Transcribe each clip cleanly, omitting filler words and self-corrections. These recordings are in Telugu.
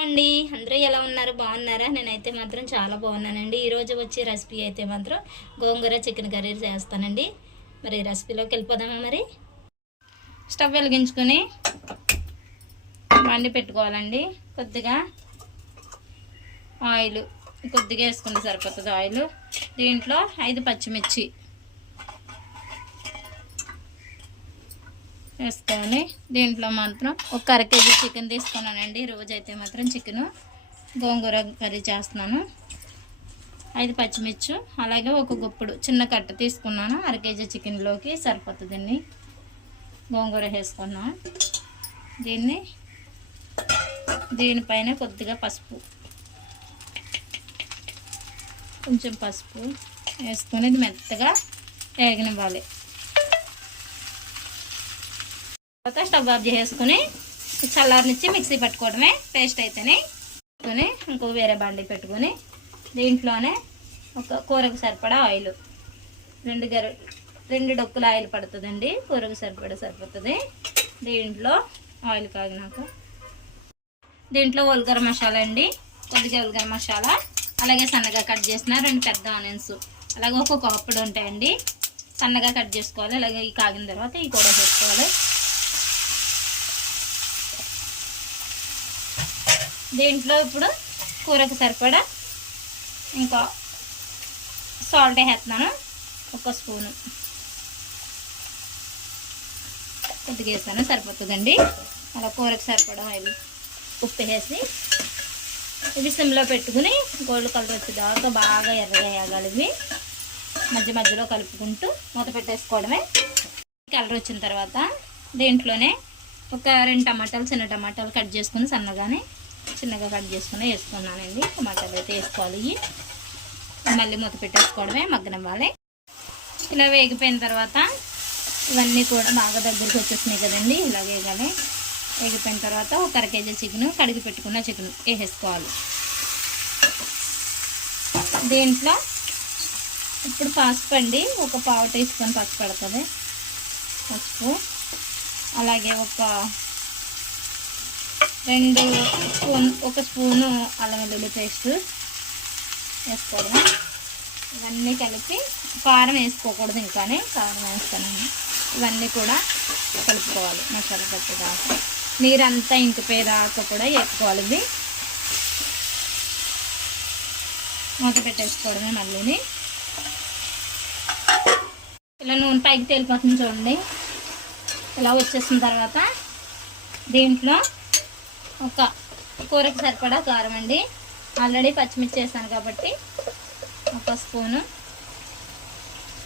అండి అందరూ ఎలా ఉన్నారు? బాగున్నారా? నేనైతే మాత్రం చాలా బాగున్నానండి. ఈరోజు వచ్చే రెసిపీ అయితే మాత్రం గోంగూర చికెన్ కర్రీ చేస్తానండి. మరి రెసిపీలోకి వెళ్ళిపోదామా? మరి స్టవ్ వెలిగించుకొని వండి పెట్టుకోవాలండి. కొద్దిగా ఆయిల్ కొద్దిగా వేసుకుంటే సరిపోతుంది. ఆయిల్ దీంట్లో 5 పచ్చిమిర్చి వేసుకొని దీంట్లో మాత్రం ఒక అర కేజీ చికెన్ తీసుకున్నానండి. రోజైతే మాత్రం చికెను గోంగూర కర్రీ చేస్తున్నాను. 5 పచ్చిమిర్చి అలాగే ఒక గుప్పుడు చిన్న కట్ట తీసుకున్నాను. అర కేజీ చికెన్లోకి సరిపోతుందండి. గోంగూర వేసుకున్నాం. దీనిపైన కొద్దిగా పసుపు, కొంచెం పసుపు వేసుకొని ఇది మెత్తగా వేగనివ్వాలి. తర్వాత స్టవ్ ఆఫ్ చేసుకుని చల్లారనిచ్చి మిక్సీ పట్టుకోవడమే. పేస్ట్ అయితేనే ఇంకో వేరే బండి పెట్టుకొని దీంట్లోనే ఒక కూరకు సరిపడా ఆయిల్ 2 డొక్కుల ఆయిల్ పడుతుందండి. కూరకు సరిపోతుంది. దీంట్లో ఆయిల్ కాగినాక దీంట్లో ఉల్లిగర మసాలా అండి, కొద్దిగా ఉల్లిగర మసాలా, అలాగే సన్నగా కట్ చేసిన 2 పెద్ద ఆనియన్స్, అలాగే ఒక్కొక్క అప్పుడు ఉంటాయండి. సన్నగా కట్ చేసుకోవాలి. అలాగే ఈ కాగిన తర్వాత ఈ కూడా వేసుకోవాలి. దీంట్లో ఇప్పుడు కూరకు సరిపడా ఇంకా సాల్ట్ వేస్తున్నాను. 1 స్పూను కొద్దిగా వేస్తాను, సరిపోతుందండి. అలా కూరకు సరిపడా ఆయిల్, ఉప్పు వేసి ఇది సిమ్లో పెట్టుకుని గోల్డ్ కలర్ వచ్చేదాకా బాగా ఎర్రగా వేయాలి. ఇవి మధ్యలో కలుపుకుంటూ మూత పెట్టేసుకోవడమే. కలర్ వచ్చిన తర్వాత దీంట్లోనే ఒక 2 టమాటాలు, చిన్న టమాటాలు కట్ చేసుకుని చిన్నగా కట్ చేసుకుని వేసుకున్నానండి. టమాటాలు అయితే వేసుకోవాలి. మళ్ళీ మూత పెట్టేసుకోవడమే, మగ్గనివ్వాలి. ఇలా వేగిపోయిన తర్వాత ఇవన్నీ కూడా బాగా దగ్గరికి వచ్చేసినాయి కదండి. ఇలా వేగాలి. వేగిపోయిన తర్వాత ఒక అర కేజీ చికెన్, కడిగి పెట్టుకున్న చికెన్ వేసేసుకోవాలి. దీంట్లో ఇప్పుడు పసుపు అండి, ఒక పావు టీ స్పూన్ పసుపు పడుతుంది. పసుపు అలాగే ఒక స్పూను అల్లం వెల్లుల్లి పేస్ట్ వేసుకోవడం. ఇవన్నీ కలిపి కారం వేసుకోకూడదు, ఇంకానే కారం వేస్తాను. ఇవన్నీ కూడా కలుపుకోవాలి. మసాలా పట్టేదాకా నీరంతా ఇంకిపోయేదాకా కూడా వేసుకోవాలి. ఇవి మూత పెట్టేసుకోవడమే. మళ్ళీ ఇలా నూనె పైకి తేలిపోతుంది చూడండి. ఇలా వచ్చేసిన తర్వాత దీంట్లో ఒక కూరకు సరిపడా కారం అండి. ఆల్రెడీ పచ్చిమిర్చి వేసాను కాబట్టి 1 స్పూను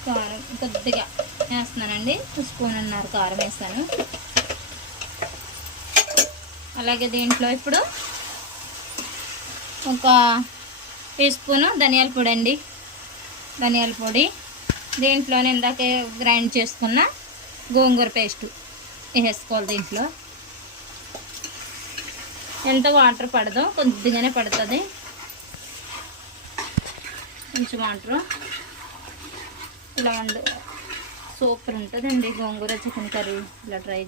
కారం కొద్దిగా వేస్తున్నానండి. 1 స్పూన్ కారం వేస్తాను. అలాగే దీంట్లో ఇప్పుడు ఒక టీ స్పూను ధనియాల పొడి అండి. ధనియాల పొడి దీంట్లోనే ఇందాకే గ్రైండ్ చేసుకున్న గోంగూర పేస్ట్ వేసుకోవాలి. దీంట్లో ఎంత వాటర్ పడదో కొద్దిగానే పడుతుంది, కొంచెం వాటర్. ఇలా సూపర్ ఉంటుందండి గోంగూర చికెన్ కర్రీ. ఇలా ట్రై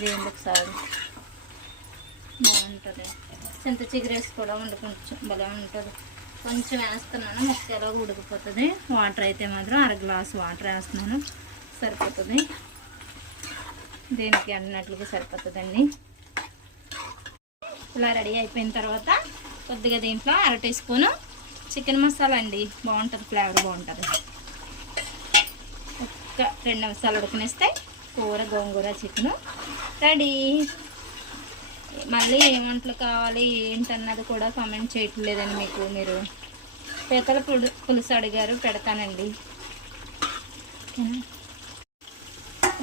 చేయండి ఒకసారి, బాగుంటుంది. చింత చిగురు వేసి కూడా కొంచెం భలే ఉంటుంది. కొంచెం వేస్తున్నాను, ముక్కలో ఉడికిపోతుంది. వాటర్ అయితే మాత్రం 1 గ్లాసు వాటర్ వేస్తున్నాను, సరిపోతుంది. దీనికి అన్నట్లుగా సరిపోతుందండి. ఇలా రెడీ అయిపోయిన తర్వాత కొద్దిగా దీంట్లో 1/2 టీ స్పూను చికెన్ మసాలా అండి. బాగుంటుంది, ఫ్లేవర్ బాగుంటుంది. ఒక్క 2 నిమిషాలు ఉడకనిస్తే గోంగూర చికెను రెడీ. మళ్ళీ ఏ వంటలు కావాలి ఏంటన్నది కూడా కామెంట్ చేయట్లేదండి. మీరు పీతల పులుసు అడిగారు, పెడతానండి.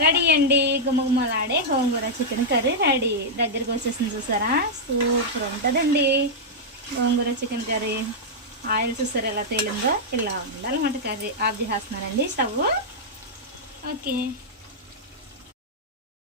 రెడీ అండి. గుమ్మగుమ్మలాడే గోంగూర చికెన్ కర్రీ రెడీ. దగ్గరికి వచ్చేసింది చూసారా? సూపర్ ఉంటుందండి గోంగూర చికెన్ కర్రీ. ఆయిల్ చూసారు ఎలా తేలిందో? ఇలా ఉండాలన్నమాట కర్రీ. ఆఫ్ చేస్తున్నానండి స్టవ్. ఓకే.